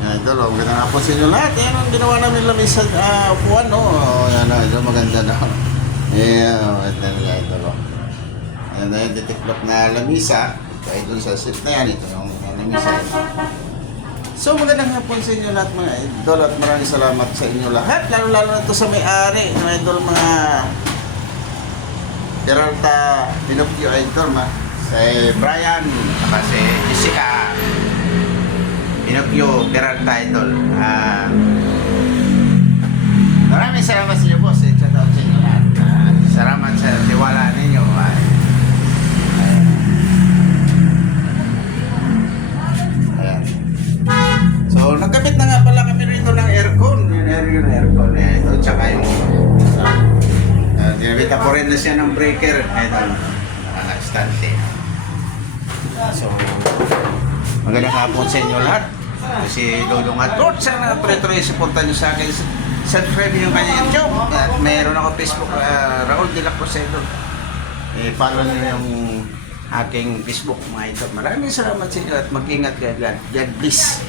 Yan, idol, magandang hapon sa inyo lahat. Yan ang ginawa namin lang sa upuan, no? Yan, idol, maganda na. Ito na, idol, oh. Yan na yung detiklop na lamisa. Ito ay dun sa seat na yan. Ito yung lamisa. So, magandang hapon sa inyo lahat, mga idol, at maraming salamat sa inyo lahat. Lalo-lalo na ito sa may-ari, mga idol, mga Geralta Pinocchio, idol, si Brian, saka si Jessica Pinocchio Geralta, idol. Maraming salamat sa inyo, boss. Shout out sa inyo lahat. Salamat sa tiwala ninyo. Ayan. So, nagkabit na nga pala kami rito ng aircon. Yung aircon. Ito, tsaka yung ginabit ako rin na siya ng breaker. Ito, stante. So, magandang hapon sa inyo lahat. Si Dodong at Lord, sana pre-try supportan nyo sa akin. Subscribe nyo yung kanya YouTube. At mayroon ako Facebook, Raul de la Cruzado. Follow nyo yung aking Facebook, mga ito. Maraming salamat sa inyo at mag-ingat kayo. God bless.